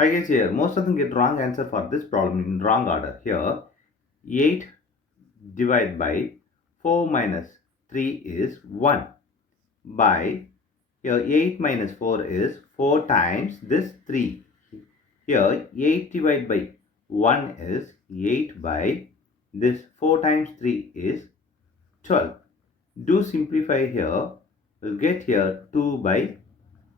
I guess here most of them get wrong answer for this problem in wrong order. Here 8 divided by 4 minus 3 is 1 by here 8 minus 4 is 4 times this 3. Here 8 divided by 1 is 8 by this 4 times 3 is 12. Do simplify here. We'll get here 2 by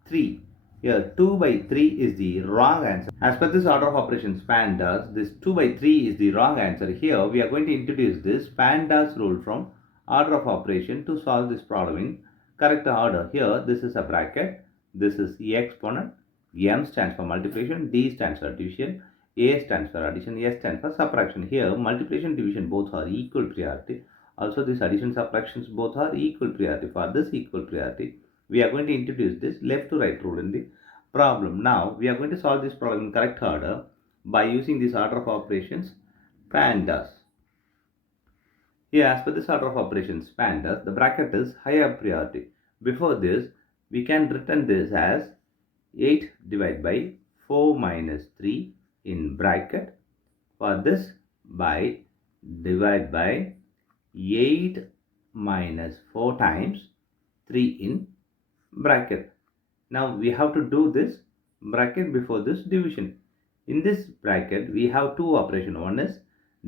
3. Here 2 by 3 is the wrong answer. As per this order of operations PEMDAS, this 2 by 3 is the wrong answer. Here we are going to introduce this PEMDAS rule from order of operation to solve this problem in correct order. Here this is a bracket, this is the exponent, M stands for multiplication, D stands for division, A stands for addition, S stands for subtraction. Here multiplication division both are equal priority. Also this addition subtractions both are equal priority. For this equal priority, we are going to introduce this left to right rule in the problem. Now we are going to solve this problem in correct order by using this order of operations PEMDAS. Here as per this order of operations PEMDAS, the bracket is higher priority. Before this, we can written this as 8 divided by 4 minus 3 in bracket. For this, by divide by 8 minus 4 times 3 in bracket. Now we have to do this bracket before this division. In this bracket, we have two operations. One is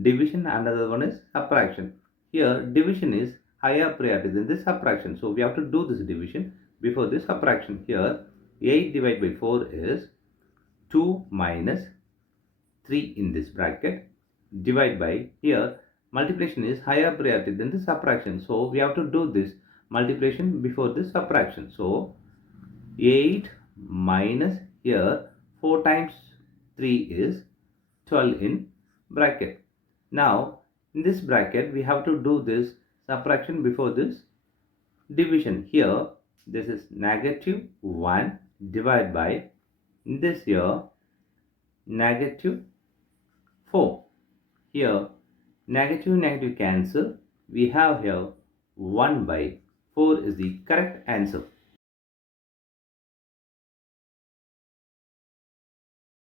division, another one is subtraction. Here division is higher priority than this subtraction. So we have to do this division before this subtraction. Here 8 divided by 4 is 2 minus 3 in this bracket. Divide by here multiplication is higher priority than the subtraction. So we have to do this multiplication before this subtraction. So 8 minus here 4 times 3 is 12 in bracket. Now in this bracket we have to do this subtraction before this division. Here this is negative 1 divided by this here negative 4. Here negative cancel. We have here 1 by 4 is the correct answer.